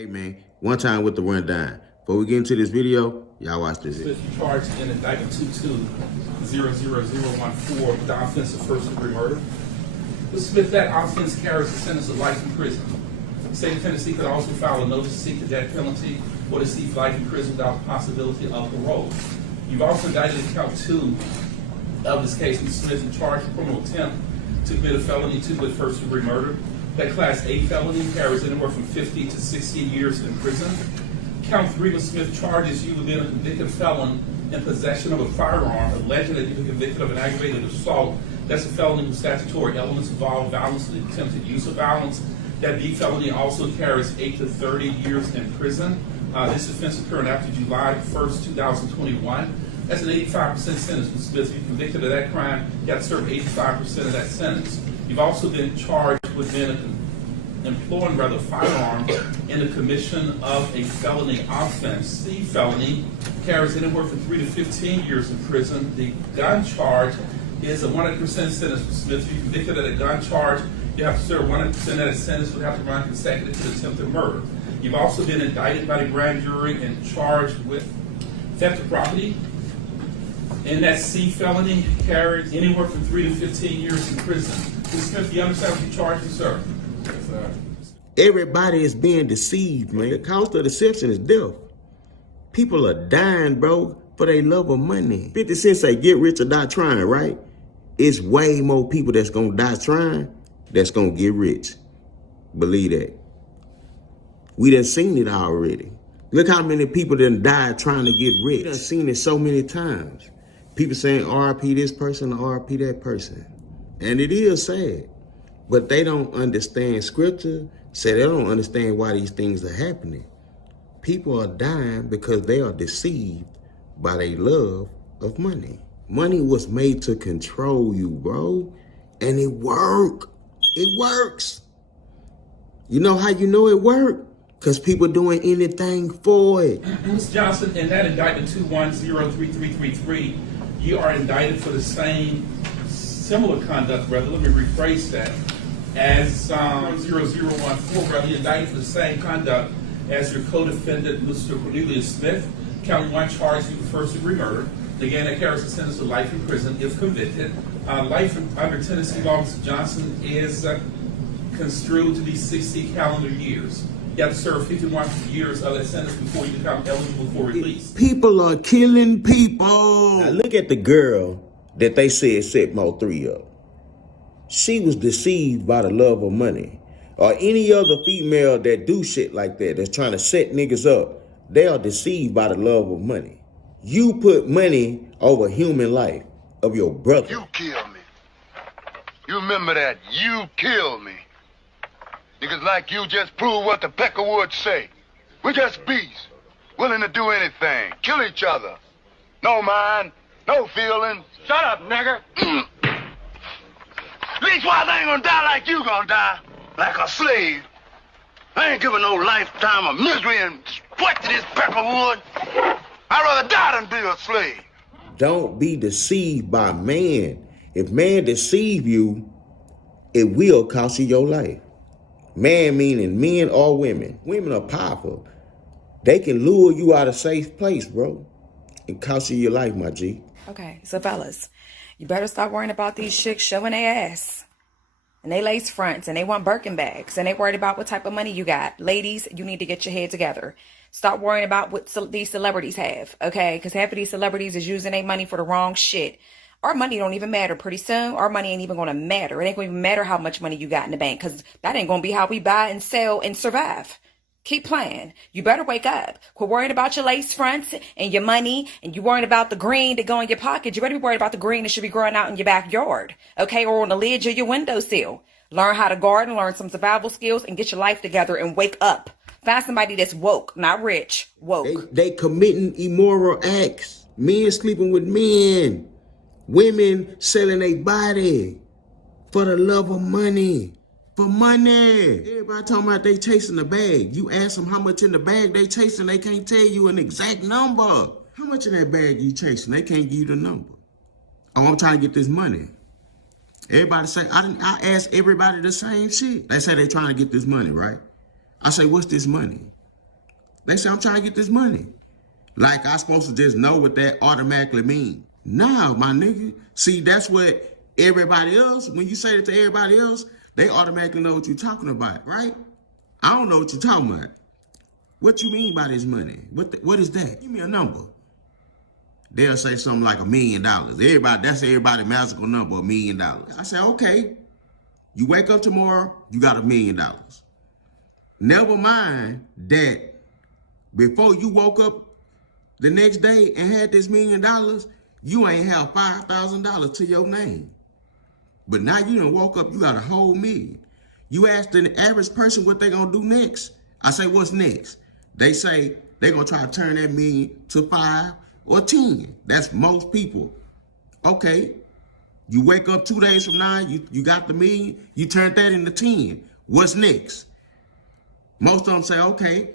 Hey man, one time with the rundown. Before we get into this video, y'all watch this. Smith charged in indictment 22-00014 with the offense of first-degree murder. With Smith, that offense carries a sentence of life in prison. The state of Tennessee could also file a notice to seek the death penalty or to seek life in prison without the possibility of parole. You've also indicted in count 2 of this case with Smith and charged with criminal attempt to commit a felony to with first-degree murder. That Class A felony carries anywhere from 50 to 60 years in prison. Count 3 with Smith charges you with being a convicted felon in possession of a firearm, alleging that you've been convicted of an aggravated assault. That's a felony with statutory elements involved violence and attempted use of violence. That B felony also carries 8 to 30 years in prison. This offense occurred after July 1st, 2021. That's an 85% sentence with Smith. If you're convicted of that crime, you have to serve 85% of that sentence. You've also been charged with being employing firearms in the commission of a felony offense. C felony carries anywhere from 3 to 15 years in prison. The gun charge is a 100% sentence for Smith. If you're convicted of a gun charge, you have to serve 100% of that sentence would have to run consecutive to attempted murder. You've also been indicted by the grand jury and charged with theft of property. And that C felony carries anywhere from 3 to 15 years in prison. Mr. Smith, do you understand what you're charged with, sir? Yes, sir. Everybody is being deceived, man. The cost of deception is death. People are dying, bro, for their love of money. 50 Cent say get rich or die trying, right? It's way more people that's gonna die trying that's gonna get rich. Believe that. We done seen it already. Look how many people done died trying to get rich. We done seen it so many times. People saying RIP this person or RIP that person. And it is sad. But they don't understand scripture, so they don't understand why these things are happening. People are dying because they are deceived by their love of money. Money was made to control you, bro. And it works. It works. You know how you know it works? Because people doing anything for it. Ms. Johnson, in that indictment 2103333, you are indicted for the similar conduct, brother. Let me rephrase that. As 0014, brother, you're indicted for the same conduct as your co-defendant, Mr. Cornelius Smith. Count 1 charged you with first-degree murder. Again, that carries a sentence of life in prison if convicted. Life under Tennessee law, Mr. Johnson, is construed to be 60 calendar years. You have to serve 51 years of that sentence before you become eligible for release. People are killing people. Now look at the girl that they said set Mo 3 up. She was deceived by the love of money. Or any other female that do shit like that, that's trying to set niggas up, they are deceived by the love of money. You put money over human life of your brother. You killed me. You remember that. You killed me. Niggas like you just prove what the Peckerwoods say. We're just beasts, willing to do anything, kill each other. No mind, no feeling. Shut up, nigger. Least why they ain't gonna die like you gonna die, like a slave. I ain't giving no lifetime of misery and sweat to this Peckerwood. I'd rather die than be a slave. Don't be deceived by man. If man deceive you, it will cost you your life. Man meaning men or women. Women are powerful. They can lure you out of safe place, bro, and cost you your life, my G. Okay, so fellas, you better stop worrying about these chicks showing their ass. And they lace fronts and they want Birkin bags and they worried about what type of money you got. Ladies, you need to get your head together. Stop worrying about what these celebrities have, okay? Because half of these celebrities is using their money for the wrong shit. Our money don't even matter pretty soon. Our money ain't even going to matter. It ain't going to even matter how much money you got in the bank because that ain't going to be how we buy and sell and survive. Keep playing. You better wake up. Quit worrying about your lace fronts and your money and you worrying about the green that go in your pocket. You better be worried about the green that should be growing out in your backyard, okay, or on the ledge of your windowsill. Learn how to garden, learn some survival skills, and get your life together and wake up. Find somebody that's woke, not rich, woke. They committing immoral acts. Men sleeping with men. Women selling their body for the love of money. For money. Everybody talking about they chasing the bag. You ask them how much in the bag they chasing, they can't tell you an exact number. How much in that bag you chasing? They can't give you the number. Oh, I'm trying to get this money. Everybody say, I ask everybody the same shit. They say they trying to get this money, right? I say, what's this money? They say, I'm trying to get this money. Like I'm supposed to just know what that automatically means. Nah, my nigga. See, that's what everybody else, when you say it to everybody else, they automatically know what you're talking about, right? I don't know what you're talking about. What you mean by this money? What is that? Give me a number. They'll say something like $1 million. That's everybody's magical number, $1 million. I say, okay. You wake up tomorrow, you got $1 million. Never mind that before you woke up the next day and had this $1 million, you ain't have $5,000 to your name. But now you done woke up, you got a whole million. You ask the average person what they gonna do next. I say, what's next? They say they gonna try to turn that million to 5 or 10. That's most people. Okay, you wake up 2 days from now, you got the million, you turned that into 10. What's next? Most of them say, okay,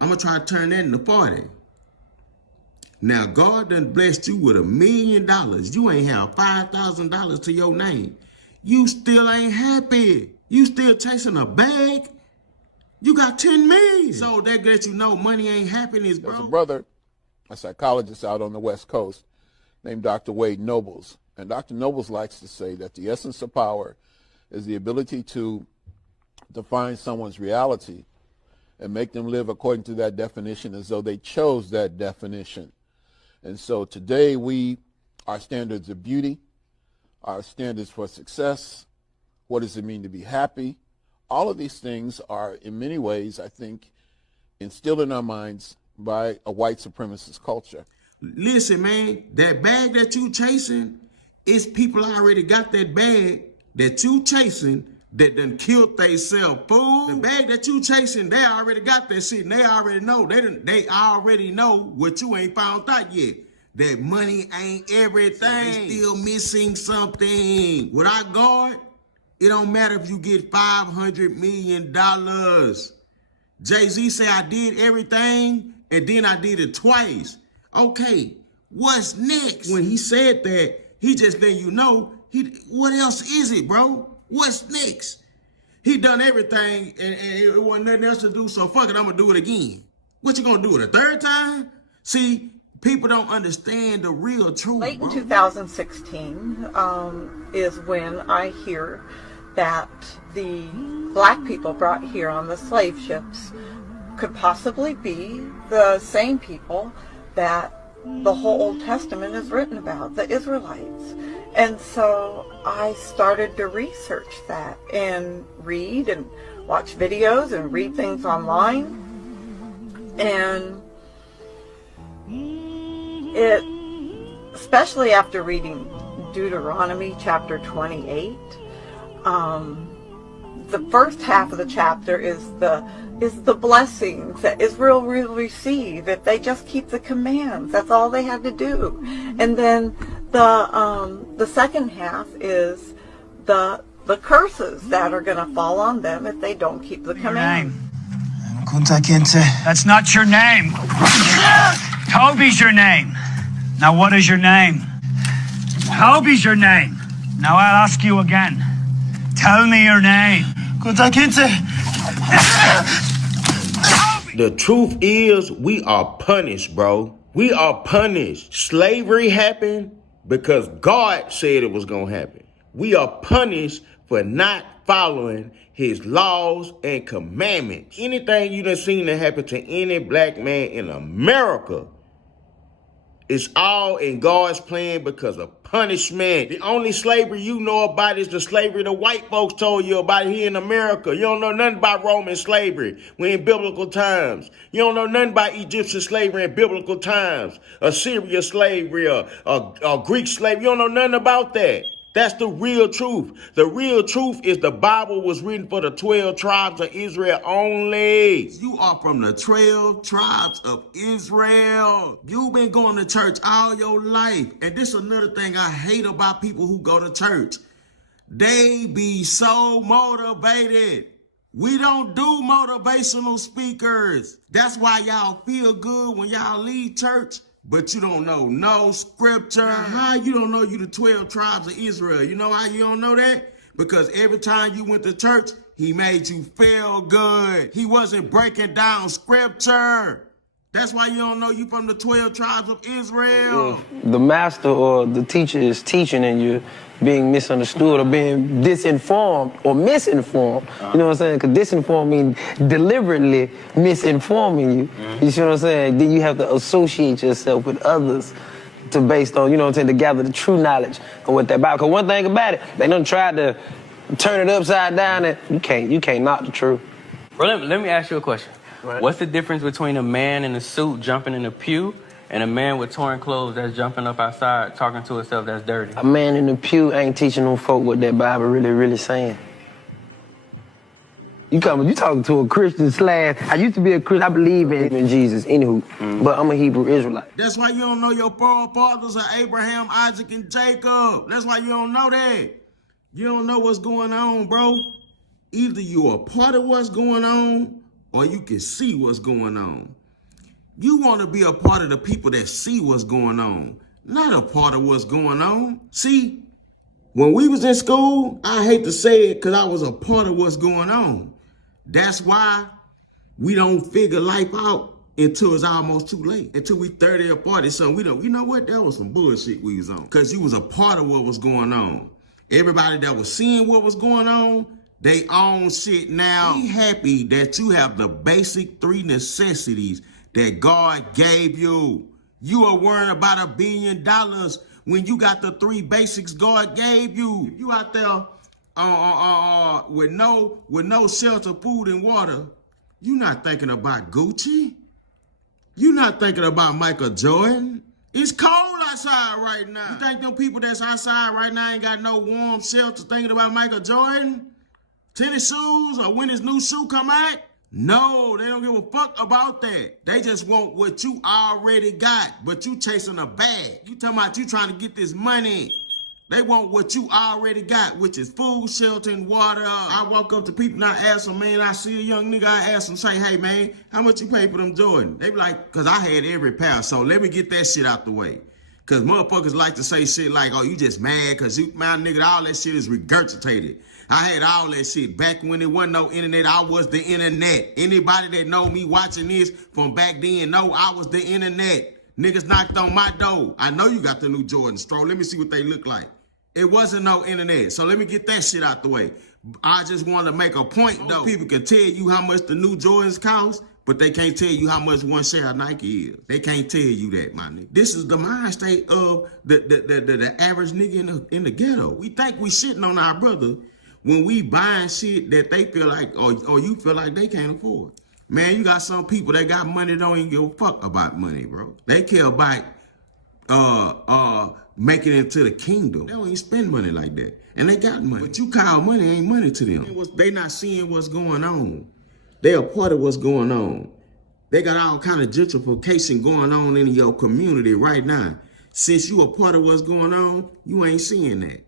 I'm gonna try to turn that into 40. Now, God done blessed you with $1 million. You ain't have $5,000 to your name. You still ain't happy. You still chasing a bag. You got 10 million. So that lets you know money ain't happiness, bro. There's a brother, a psychologist out on the West Coast named Dr. Wade Nobles. And Dr. Nobles likes to say that the essence of power is the ability to define someone's reality and make them live according to that definition as though they chose that definition. And so today our standards of beauty, our standards for success, what does it mean to be happy? All of these things are in many ways, I think, instilled in our minds by a white supremacist culture. Listen, man, that bag that you chasing, it's people already got that bag that you chasing that done killed theyself, fool. The bag that you chasing, they already got that shit, and they already know. They already know what you ain't found out yet. That money ain't everything. They still missing something. Without God, it don't matter if you get $500 million. Jay-Z say, I did everything, and then I did it twice. Okay, what's next? When he said that, he just letting you know, what else is it, bro? What's next? He done everything, and it wasn't nothing else to do, so fuck it, I'm going to do it again. What you going to do it a third time? See, people don't understand the real truth. Late in 2016 is when I hear that the black people brought here on the slave ships could possibly be the same people that the whole Old Testament is written about, the Israelites. And so I started to research that and read and watch videos and read things online. And especially after reading Deuteronomy chapter 28, the first half of the chapter is the blessings that Israel will receive if they just keep the commands. That's all they had to do. And then the second half is the curses that are going to fall on them if they don't keep the commands. That's not your name. Toby's your name. Now what is your name? Toby's your name. Now I'll ask you again. Tell me your name. The truth is, we are punished, bro. We are punished. Slavery happened because God said it was going to happen. We are punished for not following his laws and commandments. Anything you done seen that happen to any black man in America, it's all in God's plan because of punishment. The only slavery you know about is the slavery the white folks told you about here in America. You don't know nothing about Roman slavery. We're in biblical times. You don't know nothing about Egyptian slavery in biblical times. Assyria slavery or Greek slavery. You don't know nothing about that. That's the real truth. The real truth is the Bible was written for the 12 tribes of Israel only. You are from the 12 tribes of Israel. You've been going to church all your life. And this is another thing I hate about people who go to church. They be so motivated. We don't do motivational speakers. That's why y'all feel good when y'all leave church. But you don't know no scripture. How you don't know you the 12 tribes of Israel? You know how you don't know that? Because every time you went to church, he made you feel good. He wasn't breaking down scripture. That's why you don't know you from the 12 tribes of Israel. The master or the teacher is teaching and you're being misunderstood or being disinformed or misinformed. You know what I'm saying? Because disinform means deliberately misinforming you. You see what I'm saying? Then you have to associate yourself with others to based on, you know what I'm saying, to gather the true knowledge of what they're about. Because one thing about it, they done tried to turn it upside down and you can't knock the truth. Bro, let me ask you a question. Right. What's the difference between a man in a suit jumping in a pew and a man with torn clothes that's jumping up outside talking to himself that's dirty? A man in the pew ain't teaching them folk what that Bible really saying. You talking to a Christian / I used to be a Christian. I believe in Jesus, anywho. But I'm a Hebrew Israelite. That's why you don't know your forefathers are Abraham, Isaac, and Jacob. That's why you don't know that. You don't know what's going on, bro. Either you're a part of what's going on or you can see what's going on. You want to be a part of the people that see what's going on, not a part of what's going on. See, when we was in school, I hate to say it because I was a part of what's going on. That's why we don't figure life out until it's almost too late. Until we 30 or 40 something, we don't, you know what? That was some bullshit we was on. Because you was a part of what was going on. Everybody that was seeing what was going on, they own shit now. Be happy that you have the basic 3 necessities that God gave you. You are worrying about $1 billion when you got the 3 basics God gave you. You out there with no shelter, food, and water. You not thinking about Gucci. You not thinking about Michael Jordan. It's cold outside right now. You think them people that's outside right now ain't got no warm shelter thinking about Michael Jordan? Tennis shoes or when his new shoe come out? No, they don't give a fuck about that. They just want what you already got, but you chasing a bag. You talking about you trying to get this money. They want what you already got, which is food, shelter, and water. I walk up to people and I ask them, man, I see a young nigga, I ask them, say, hey, man, how much you pay for them Jordan? They be like, because I had every pair, so let me get that shit out the way. Because motherfuckers like to say shit like, oh, you just mad because you, man, nigga, all that shit is regurgitated. I had all that shit. Back when there wasn't no internet, I was the internet. Anybody that know me watching this from back then know I was the internet. Niggas knocked on my door. I know you got the new Jordan Stroll. Let me see what they look like. It wasn't no internet, so let me get that shit out the way. I just want to make a point, though. People can tell you how much the new Jordans cost, but they can't tell you how much one share of Nike is. They can't tell you that, my nigga. This is the mind state of the average nigga in the ghetto. We think we shitting on our brother when we buying shit that they feel like, or you feel like they can't afford. Man, you got some people that got money don't even give a fuck about money, bro. They care about making it into the kingdom. They don't even spend money like that. And they got money. But you call money ain't money to them. They not seeing what's going on. They a part of what's going on. They got all kind of gentrification going on in your community right now. Since you a part of what's going on, you ain't seeing that.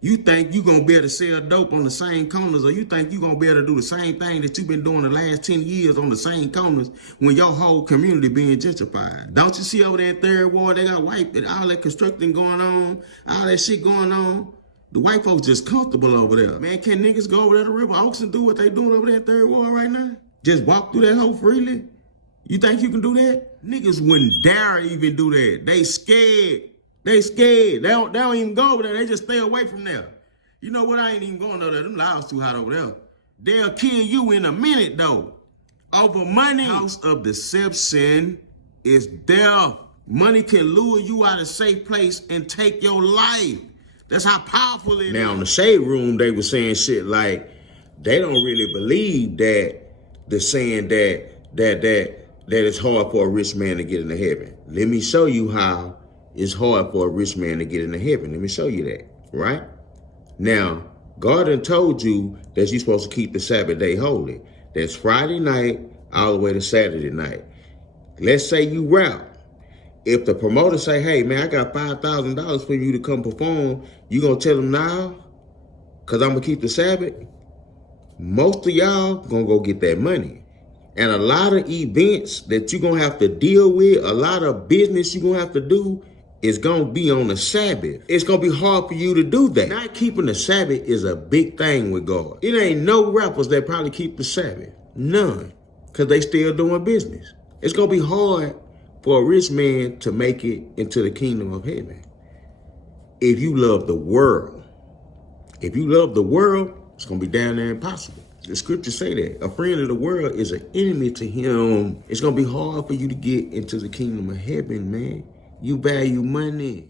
You think you gonna be able to sell dope on the same corners, or you think you gonna be able to do the same thing that you've been doing the last 10 years on the same corners when your whole community being gentrified. Don't you see over there in Third Ward, they got white, all that constructing going on, all that shit going on. The white folks just comfortable over there. Man, can niggas go over there to River Oaks and do what they doing over there in Third Ward right now? Just walk through that hole freely? You think you can do that? Niggas wouldn't dare even do that. They scared. They scared. They don't even go over there. They just stay away from there. You know what? I ain't even going over there. Them lives too hot over there. They'll kill you in a minute, though. Over money. House of deception is death. Money can lure you out of a safe place and take your life. That's how powerful it is. Now, in the shade room, they were saying shit like, they don't really believe that the saying that it's hard for a rich man to get into heaven. Let me show you how it's hard for a rich man to get into heaven. Let me show you that, right? Now, God done told you that you're supposed to keep the Sabbath day holy. That's Friday night all the way to Saturday night. Let's say you rap. If the promoter say, hey, man, I got $5,000 for you to come perform, you gonna tell them now? Because I'm gonna keep the Sabbath? Most of y'all gonna go get that money. And a lot of events that you're gonna have to deal with, a lot of business you're gonna have to do, is gonna be on the Sabbath. It's gonna be hard for you to do that. Not keeping the Sabbath is a big thing with God. It ain't no rappers that probably keep the Sabbath. None. Because they still doing business. It's going to be hard for a rich man to make it into the kingdom of heaven. If you love the world, it's going to be down there impossible. The scriptures say that a friend of the world is an enemy to him. It's going to be hard for you to get into the kingdom of heaven, man. You value money.